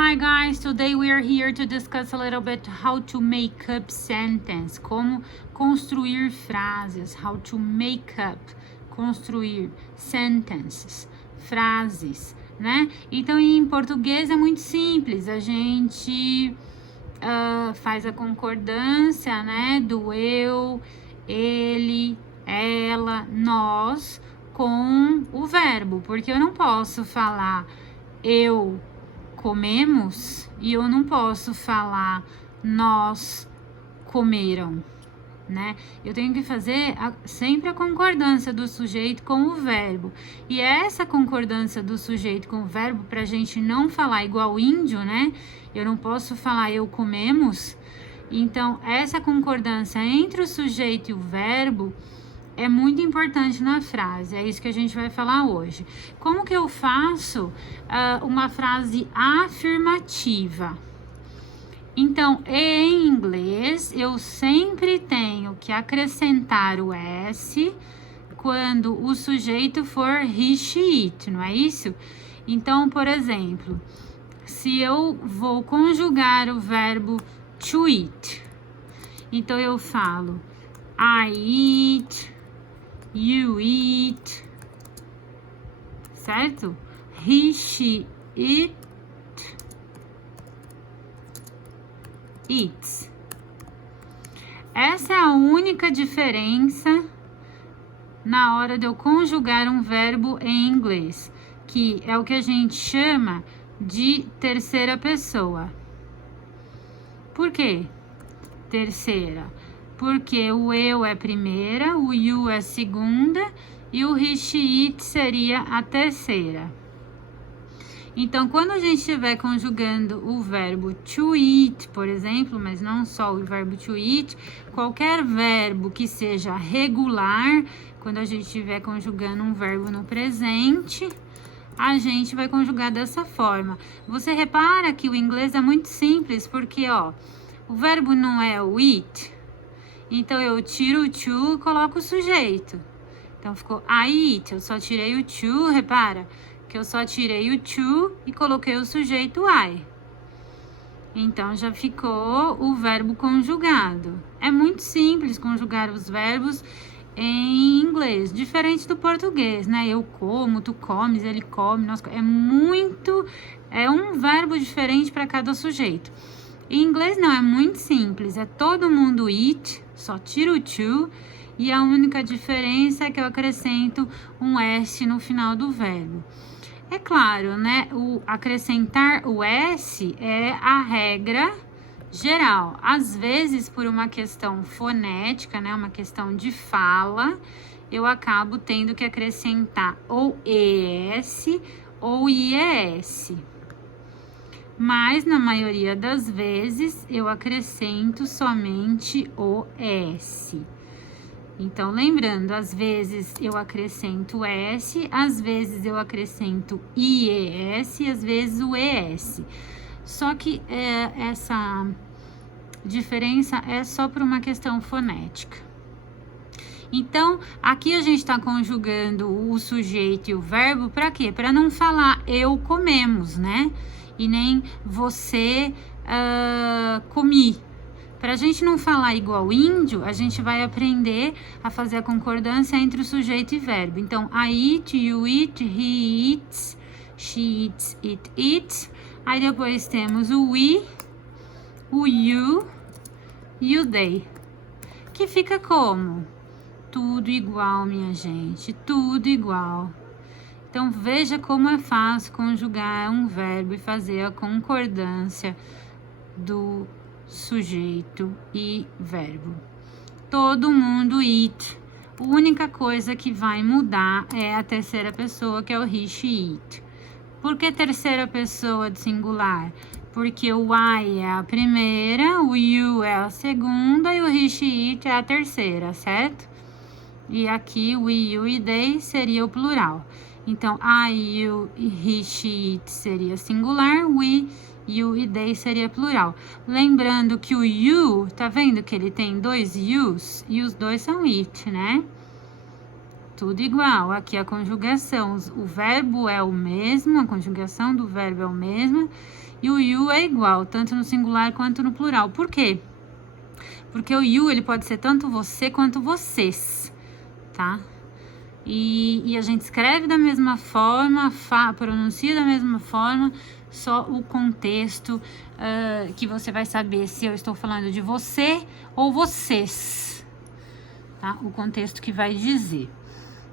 Hi guys, today we are here to discuss a little bit how to make up sentence, como construir frases, how to make up, construir sentences, frases, né? Então em português é muito simples, a gente faz a concordância, né, do eu, ele, ela, nós com o verbo, porque eu não posso falar eu comemos e eu não posso falar nós comeram, né? Eu tenho que fazer sempre a concordância do sujeito com o verbo. E essa concordância do sujeito com o verbo, pra gente não falar igual índio, né? Eu não posso falar eu comemos. Então, essa concordância entre o sujeito e o verbo é muito importante na frase, é isso que a gente vai falar hoje. Como que eu faço uma frase afirmativa? Então, em inglês, eu sempre tenho que acrescentar o S quando o sujeito for he, she, it, não é isso? Então, por exemplo, se eu vou conjugar o verbo to eat, então eu falo I eat, you eat, certo? He, she, it, eats. Essa é a única diferença na hora de eu conjugar um verbo em inglês, que é o que a gente chama de terceira pessoa. Por quê? Terceira. Porque o eu é primeira, o you é segunda e o he, she, it seria a terceira. Então, quando a gente estiver conjugando o verbo to eat, por exemplo, mas não só o verbo to eat, qualquer verbo que seja regular, quando a gente estiver conjugando um verbo no presente, a gente vai conjugar dessa forma. Você repara que o inglês é muito simples, porque, ó, o verbo não é o eat. Então, eu tiro o to e coloco o sujeito. Então, ficou I eat. Eu só tirei o to, repara, que eu só tirei o to e coloquei o sujeito I. Então, já ficou o verbo conjugado. É muito simples conjugar os verbos em inglês, diferente do português, né? Eu como, tu comes, ele come, nós comemos. É um verbo diferente para cada sujeito. Em inglês não, é muito simples, é todo mundo eat, só tiro o to, e a única diferença é que eu acrescento um S no final do verbo. É claro, né, acrescentar o S é a regra geral. Às vezes, por uma questão fonética, né, uma questão de fala, eu acabo tendo que acrescentar ou ES ou IES. Mas, na maioria das vezes, eu acrescento somente o S. Então, lembrando, às vezes eu acrescento S, às vezes eu acrescento IES e às vezes o ES. Só que essa diferença é só por uma questão fonética. Então, aqui a gente está conjugando o sujeito e o verbo para quê? Para não falar eu comemos, né? E nem você comi. Para a gente não falar igual índio, a gente vai aprender a fazer a concordância entre o sujeito e verbo. Então, I eat, you eat, he eats, she eats, it eats. Aí depois temos o we, o you e o they. Que fica como? Tudo igual, minha gente, tudo igual. Então, veja como é fácil conjugar um verbo e fazer a concordância do sujeito e verbo. Todo mundo eat. A única coisa que vai mudar é a terceira pessoa, que é o he, she, it. Por que terceira pessoa de singular? Porque o I é a primeira, o you é a segunda e o he, she, it é a terceira, certo? E aqui o we, you e they seria o plural. Então, I, you, he, she, it seria singular, we, you e they seria plural. Lembrando que o you, tá vendo que ele tem dois yous? E os dois são it, né? tudo igual. Aqui a conjugação, o verbo é o mesmo, a conjugação do verbo é o mesmo, e o you é igual, tanto no singular quanto no plural. Por quê? Porque o you, ele pode ser tanto você quanto vocês, tá? E a gente escreve da mesma forma, pronuncia da mesma forma, só o contexto que você vai saber se eu estou falando de você ou vocês, tá? O contexto que vai dizer.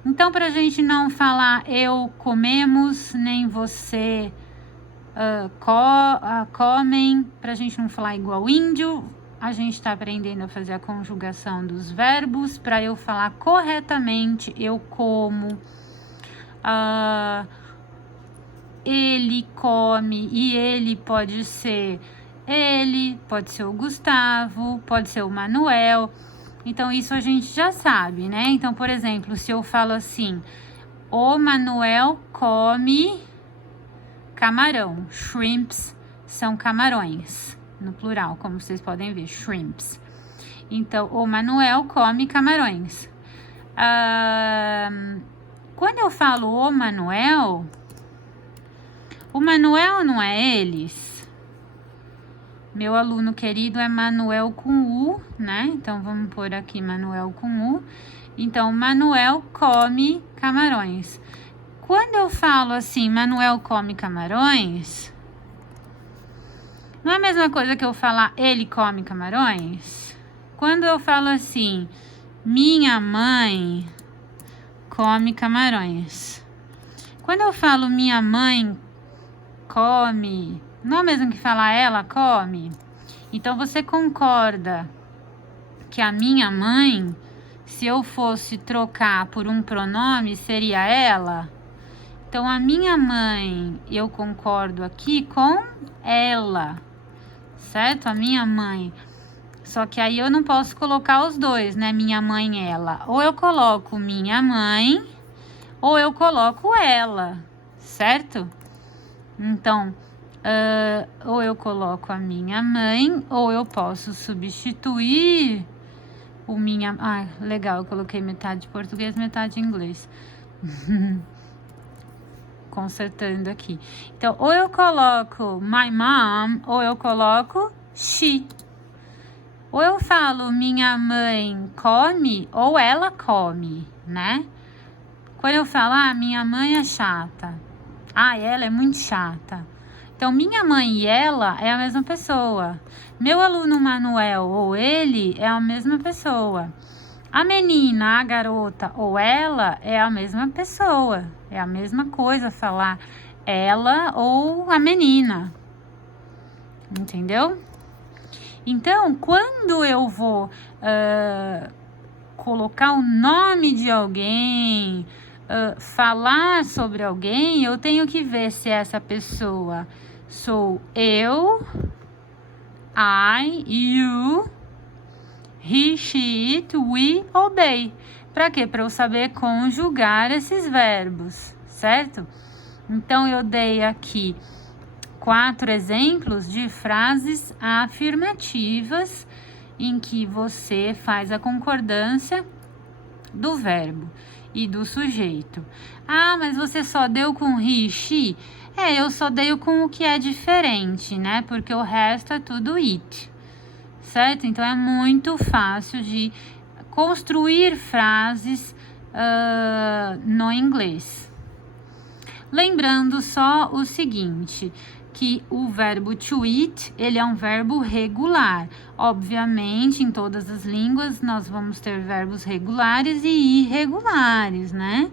Então, pra gente não falar eu comemos, nem você comem, pra gente não falar igual índio, a gente está aprendendo a fazer a conjugação dos verbos para eu falar corretamente. Eu como, ele come, e ele pode ser o Gustavo, pode ser o Manuel. Então, isso a gente já sabe, né? Então, por exemplo, se eu falo assim, o Manuel come camarão. Shrimps são camarões. No plural, como vocês podem ver, shrimps. Então, o Manuel come camarões. Quando eu falo o Manuel não é eles. Meu aluno querido é Manuel com U, né? Então, vamos pôr aqui Manuel com U. Então, Manuel come camarões. Quando eu falo assim, Manuel come camarões, não é a mesma coisa que eu falar ele come camarões? Quando eu falo assim, minha mãe come camarões. Quando eu falo minha mãe come, não é o mesmo que falar ela come? Então, você concorda que a minha mãe, se eu fosse trocar por um pronome, seria ela? Então, a minha mãe, eu concordo aqui com ela, certo? A minha mãe. Só que aí eu não posso colocar os dois, né? Minha mãe, ela. Ou eu coloco minha mãe, ou eu coloco ela, certo? Então, ou eu coloco a minha mãe, ou eu posso substituir o minha... Ah, legal, eu coloquei metade português, metade inglês. Consertando aqui. Então, ou eu coloco my mom, ou eu coloco she. Ou eu falo minha mãe come, ou ela come, né? Quando eu falo, minha mãe é chata. Ela é muito chata. Então, minha mãe e ela é a mesma pessoa. Meu aluno Manuel ou ele é a mesma pessoa. A menina, a garota ou ela é a mesma pessoa. É a mesma coisa falar ela ou a menina. Entendeu? Então, quando eu vou colocar o nome de alguém, falar sobre alguém, eu tenho que ver se essa pessoa sou eu, I, you, he, she, it, we ou they. Para quê? Para eu saber conjugar esses verbos, certo? Então, eu dei aqui 4 exemplos de frases afirmativas em que você faz a concordância do verbo e do sujeito. Mas você só deu com he, she? Eu só dei com o que é diferente, né? Porque o resto é tudo it, certo? Então, é muito fácil de construir frases no inglês. Lembrando só o seguinte, que o verbo to eat, ele é um verbo regular. Obviamente, em todas as línguas, nós vamos ter verbos regulares e irregulares, né?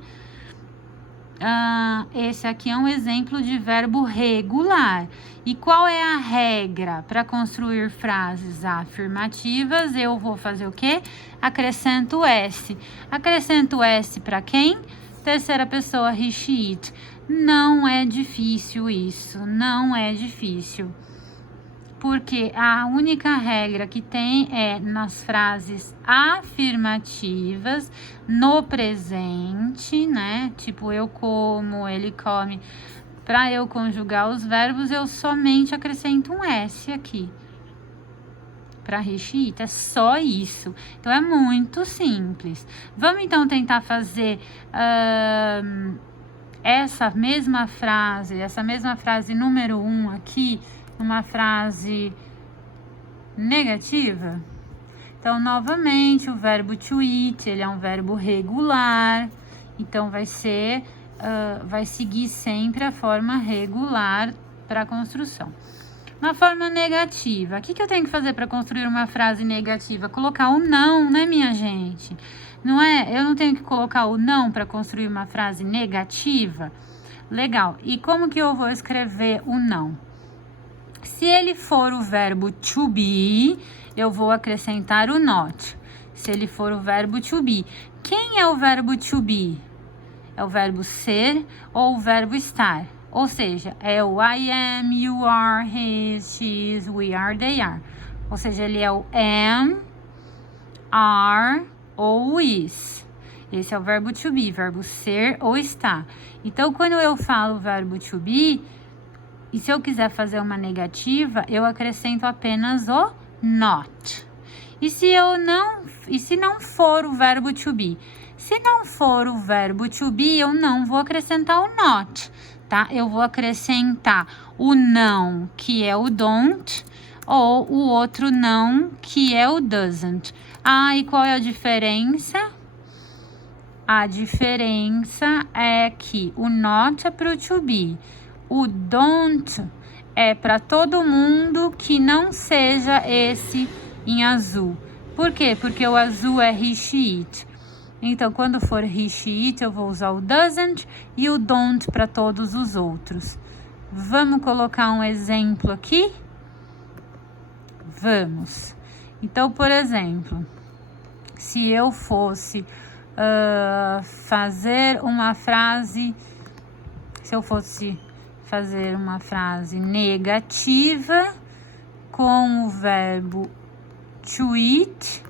Esse aqui é um exemplo de verbo regular. E qual é a regra para construir frases afirmativas? Eu vou fazer o quê? Acrescento S. Acrescento S para quem? Terceira pessoa, he, she, it. Não é difícil isso, não é difícil. Porque a única regra que tem é nas frases afirmativas, no presente, né? Tipo, eu como, ele come. Para eu conjugar os verbos, eu somente acrescento um S aqui. para he, she, it. É só isso. Então, é muito simples. Vamos, então, tentar fazer essa mesma frase número 1 aqui, uma frase negativa? Então, novamente, o verbo to eat, ele é um verbo regular. Então, vai seguir sempre a forma regular para a construção. Na forma negativa, o que eu tenho que fazer para construir uma frase negativa? Colocar o não, né, minha gente? Não é? Eu não tenho que colocar o não para construir uma frase negativa? Legal. E como que eu vou escrever o não? Se ele for o verbo to be, eu vou acrescentar o not. Se ele for o verbo to be. Quem é o verbo to be? É o verbo ser ou o verbo estar? Ou seja, é o I am, you are, he, she, we are, they are. Ou seja, ele é o am, are ou is. Esse é o verbo to be, verbo ser ou estar. Então, quando eu falo o verbo to be, e se eu quiser fazer uma negativa, eu acrescento apenas o not. E se não for o verbo to be? Se não for o verbo to be, eu não vou acrescentar o not, tá? Eu vou acrescentar o não, que é o don't, ou o outro não, que é o doesn't. Ah, e qual é a diferença? A diferença é que o not é para o to be, o don't é para todo mundo que não seja esse em azul. Por quê? Porque o azul é he, she, it. Então, quando for he, she, it, eu vou usar o doesn't e o don't para todos os outros. Vamos colocar um exemplo aqui? Vamos. Então, por exemplo, se eu fosse fazer uma frase negativa com o verbo to eat,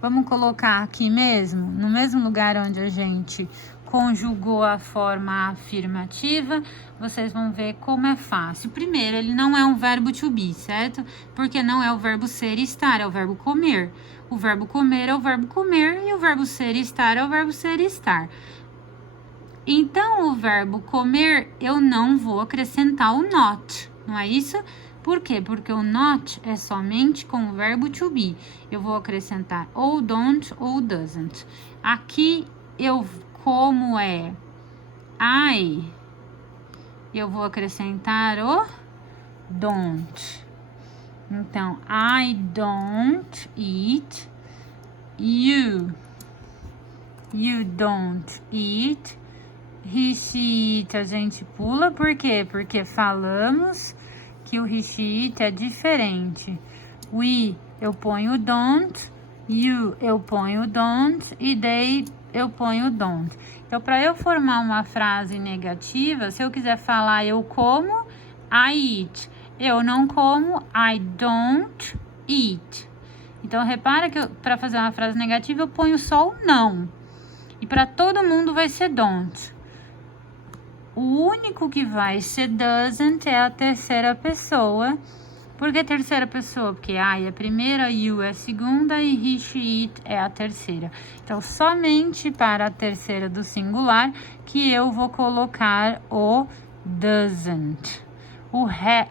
vamos colocar aqui mesmo, no mesmo lugar onde a gente conjugou a forma afirmativa, vocês vão ver como é fácil. Primeiro, ele não é um verbo to be, certo? Porque não é o verbo ser e estar, é o verbo comer. O verbo comer é o verbo comer e o verbo ser e estar é o verbo ser e estar. Então, o verbo comer, eu não vou acrescentar o not, não é isso? Por quê? Porque o not é somente com o verbo to be. Eu vou acrescentar ou don't ou doesn't. Aqui, como é I, eu vou acrescentar o don't. Então, I don't eat. You don't eat. He, she, it, a gente pula. Por quê? Porque falamos que o he, she, it é diferente. We, eu ponho don't. You, eu ponho don't. E they, eu ponho don't. Então, para eu formar uma frase negativa, se eu quiser falar eu como, I eat. Eu não como, I don't eat. Então, repara que para fazer uma frase negativa, eu ponho só o não. E para todo mundo vai ser don't. O único que vai ser doesn't é a terceira pessoa. Por que terceira pessoa? Porque I é a primeira, you é a segunda e he, she, it é a terceira. Então, somente para a terceira do singular que eu vou colocar o doesn't.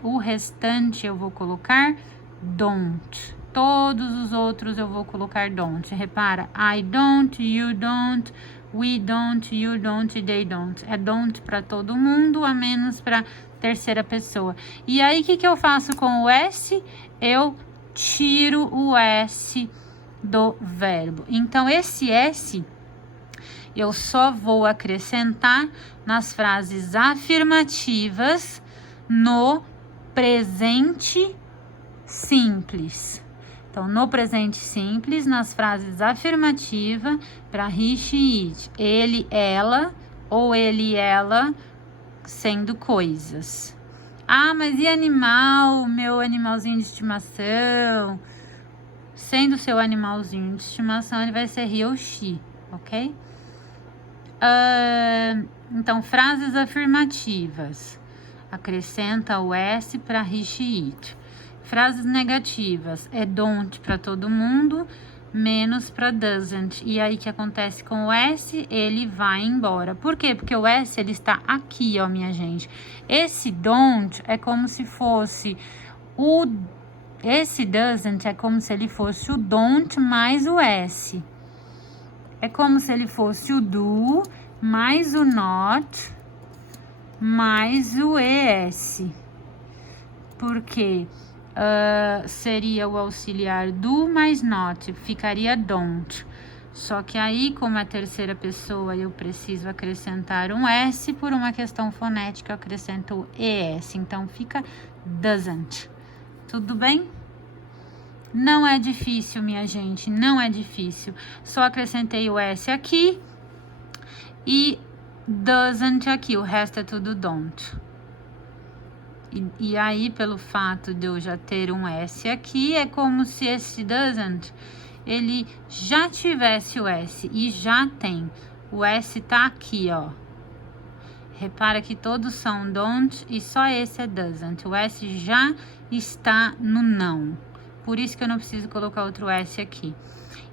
O restante eu vou colocar don't. Todos os outros eu vou colocar don't. Repara, I don't, you don't, we don't, you don't e they don't. É don't para todo mundo, a menos para terceira pessoa. E aí, o que eu faço com o S? Eu tiro o S do verbo. Então, esse S eu só vou acrescentar nas frases afirmativas no presente simples. Então, no presente simples, nas frases afirmativas, para he, she, it, ele, ela, ou ele, ela, sendo coisas. Ah, mas e animal, meu animalzinho de estimação? Sendo seu animalzinho de estimação, ele vai ser he ou she, ok? Então, frases afirmativas. Acrescenta o S para he, she, it. Frases negativas é don't para todo mundo, menos para doesn't. E aí, o que acontece com o S? Ele vai embora. Por quê? Porque o S, ele está aqui, ó, minha gente. Esse don't é como se fosse o... Esse doesn't é como se ele fosse o don't mais o S. É como se ele fosse o do mais o not mais o ES. Porque seria o auxiliar do mais not, ficaria don't. Só que aí, como é terceira pessoa, eu preciso acrescentar um S, por uma questão fonética, eu acrescento o ES. Então, fica doesn't. Tudo bem? Não é difícil, minha gente, não é difícil. Só acrescentei o S aqui e doesn't aqui, o resto é tudo don't. E aí, pelo fato de eu já ter um S aqui, é como se esse doesn't, ele já tivesse o S, e já tem. O S tá aqui, ó. Repara que todos são don't e só esse é doesn't. O S já está no não. Por isso que eu não preciso colocar outro S aqui.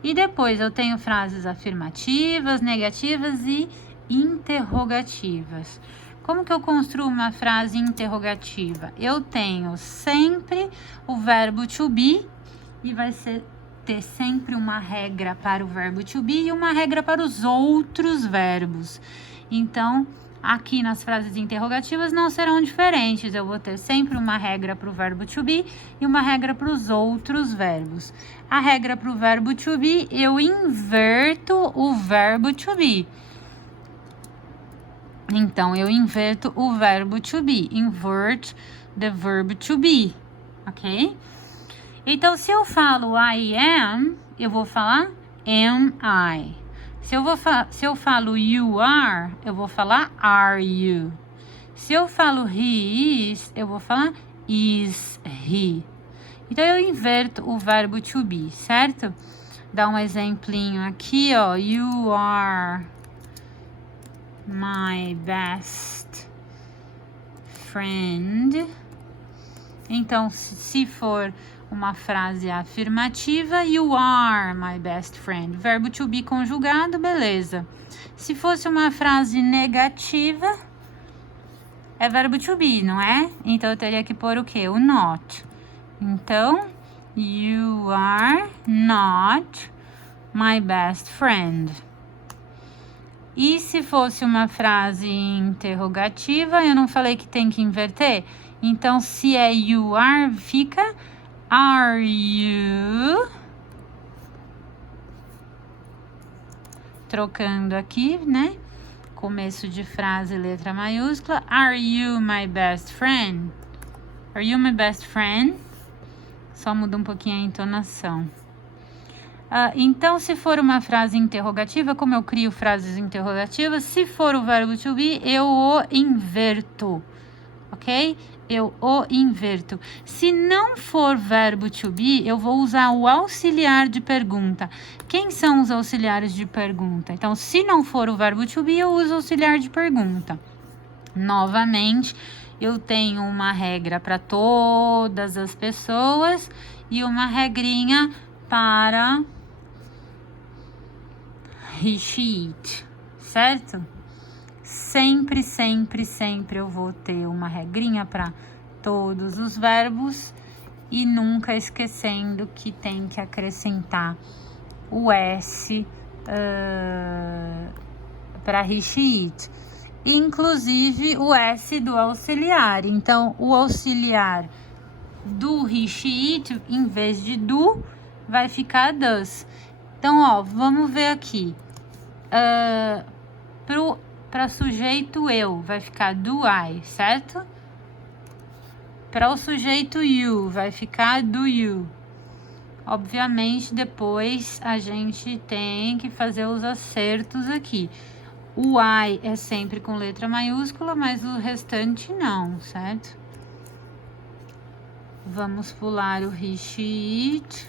E depois eu tenho frases afirmativas, negativas e interrogativas. Como que eu construo uma frase interrogativa? Eu tenho sempre o verbo to be e vai ter sempre uma regra para o verbo to be e uma regra para os outros verbos. Então, aqui nas frases interrogativas não serão diferentes. Eu vou ter sempre uma regra para o verbo to be e uma regra para os outros verbos. A regra para o verbo to be, eu inverto o verbo to be. Então, eu inverto o verbo to be. Invert the verb to be. Ok? Então, se eu falo I am, eu vou falar am I. Se eu falo you are, eu vou falar are you. Se eu falo he is, eu vou falar is he. Então, eu inverto o verbo to be, certo? Dá um exemplinho aqui, ó. You are my best friend. Então, se for uma frase afirmativa, you are my best friend. Verbo to be conjugado, beleza. Se fosse uma frase negativa, é verbo to be, não é? Então, eu teria que pôr o quê? O not. Então, you are not my best friend. E se fosse uma frase interrogativa, eu não falei que tem que inverter? Então, se é you are, fica are you? Trocando aqui, né? Começo de frase, letra maiúscula. Are you my best friend? Are you my best friend? Só muda um pouquinho a entonação. Então, se for uma frase interrogativa, como eu crio frases interrogativas, se for o verbo to be, eu o inverto, ok? Eu o inverto. Se não for verbo to be, eu vou usar o auxiliar de pergunta. Quem são os auxiliares de pergunta? Então, se não for o verbo to be, eu uso o auxiliar de pergunta. Novamente, eu tenho uma regra para todas as pessoas e uma regrinha para he, she, it, certo? Sempre, sempre, sempre eu vou ter uma regrinha para todos os verbos e nunca esquecendo que tem que acrescentar o S para he, she, it. Inclusive o S do auxiliar. Então, o auxiliar do he, she, it, em vez de do, vai ficar does. Então, ó, vamos ver aqui. Para sujeito eu, vai ficar do I, certo? Para o sujeito you, vai ficar do you. Obviamente, depois a gente tem que fazer os acertos aqui. O I é sempre com letra maiúscula, mas o restante não, certo? Vamos pular o he, she, it.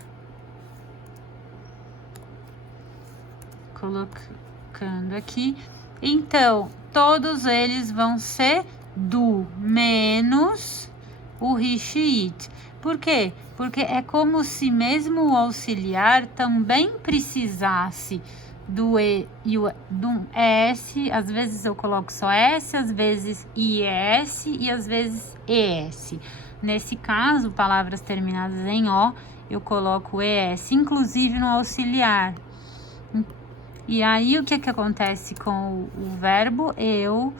Colocando aqui. Então, todos eles vão ser do, menos o he, she, it. Por quê? Porque é como se mesmo o auxiliar também precisasse do E e do ES. Às vezes eu coloco só S, às vezes IES e às vezes ES. Nesse caso, palavras terminadas em O, eu coloco ES, inclusive no auxiliar. E aí, o que acontece com o verbo? Eu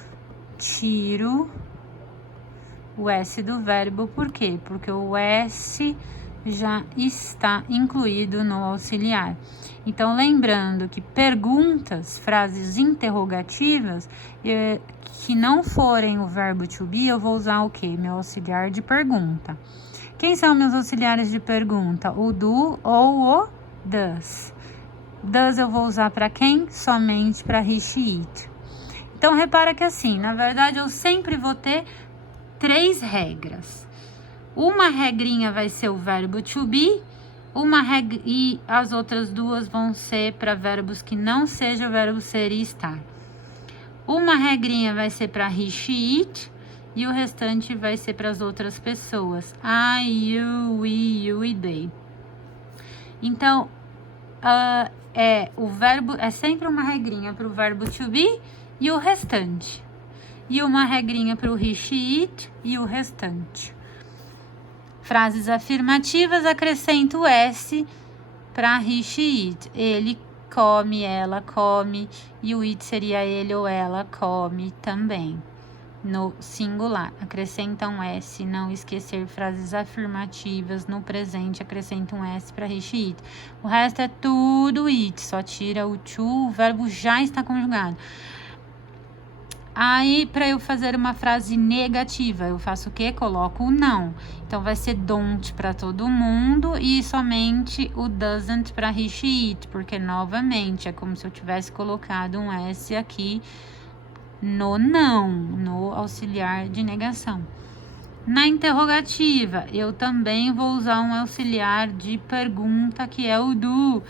tiro o S do verbo, por quê? Porque o S já está incluído no auxiliar. Então, lembrando que perguntas, frases interrogativas, que não forem o verbo to be, eu vou usar o quê? Meu auxiliar de pergunta. Quem são meus auxiliares de pergunta? O do ou o does. Does eu vou usar para quem? Somente para he, she, it. Então, repara que assim, na verdade, eu sempre vou ter 3 regras. Uma regrinha vai ser o verbo to be, e as outras 2 vão ser para verbos que não sejam o verbo ser e estar. Uma regrinha vai ser para he, she, it, e o restante vai ser para as outras pessoas. I, you, we, you e they. Então, o verbo é sempre uma regrinha para o verbo to be e o restante. E uma regrinha para o he, she, it e o restante. Frases afirmativas, acrescento o S para he, she, it. Ele come, ela come, e o it seria ele ou ela come também. No singular, acrescenta um S, não esquecer frases afirmativas. No presente, acrescenta um S para he, she, it. O resto é tudo it, só tira o to, o verbo já está conjugado. Aí, para eu fazer uma frase negativa, eu faço o quê? Coloco o não. Então, vai ser don't para todo mundo e somente o doesn't para he, she, it, porque, novamente, é como se eu tivesse colocado um S aqui no não, no auxiliar de negação. Na interrogativa, eu também vou usar um auxiliar de pergunta, que é o do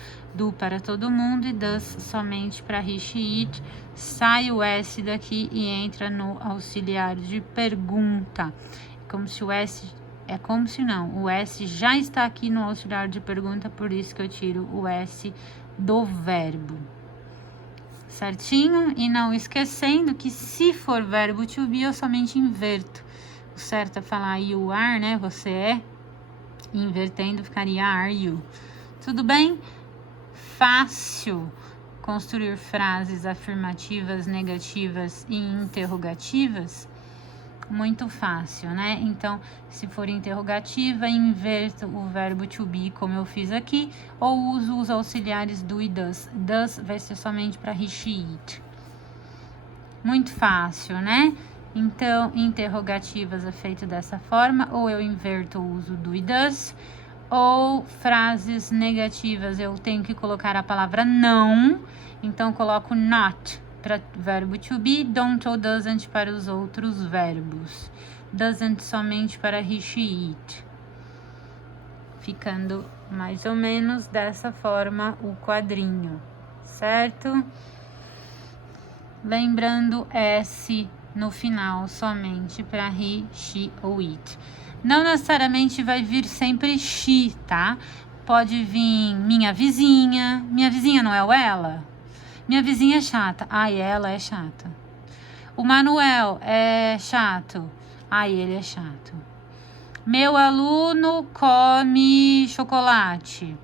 para todo mundo e does somente para he, she, it. Sai o S daqui e entra no auxiliar de pergunta. Como se o S, o S já está aqui no auxiliar de pergunta, por isso que eu tiro o S do verbo. Certinho? E não esquecendo que se for verbo to be, eu somente inverto. O certo é falar you are, né? Você é. Invertendo ficaria are you. Tudo bem? Fácil construir frases afirmativas, negativas e interrogativas. Muito fácil, né? Então, se for interrogativa, inverto o verbo to be, como eu fiz aqui, ou uso os auxiliares do e does. Does vai ser somente para he, she, it. Muito fácil, né? Então, interrogativas é feito dessa forma, ou eu inverto o uso do e does, ou frases negativas eu tenho que colocar a palavra não, então coloco not para verbo to be, don't ou doesn't para os outros verbos. Doesn't somente para he, she, it. Ficando mais ou menos dessa forma o quadrinho, certo? Lembrando S no final somente para he, she ou it. Não necessariamente vai vir sempre she, tá? Pode vir minha vizinha. Minha vizinha não é o ela? Minha vizinha é chata. Ai, ela é chata. O Manuel é chato. Ai, ele é chato. Meu aluno come chocolate.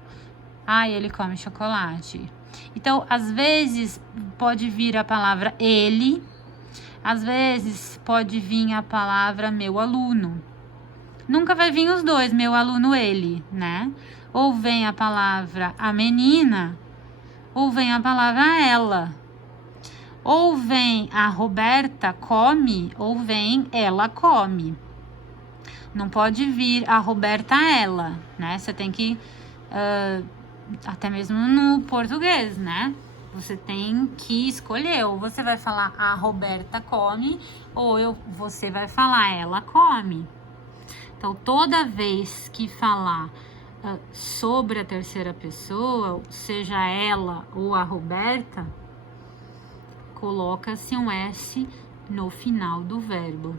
Ai, ele come chocolate. Então, às vezes, pode vir a palavra ele. Às vezes, pode vir a palavra meu aluno. Nunca vai vir os dois, meu aluno, ele, né? Ou vem a palavra a menina, ou vem a palavra ela. Ou vem a Roberta come, ou vem ela come. Não pode vir a Roberta ela, né? Você tem que, até mesmo no português, né? Você tem que escolher, ou você vai falar a Roberta come, ou você vai falar ela come. Então, toda vez que falar sobre a terceira pessoa, seja ela ou a Roberta, coloca-se um S no final do verbo,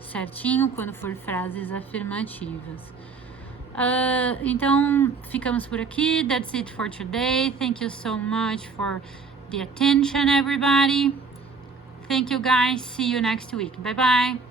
certinho? Quando for frases afirmativas. Então, ficamos por aqui. That's it for today. Thank you so much for the attention, everybody. Thank you, guys. See you next week. Bye-bye.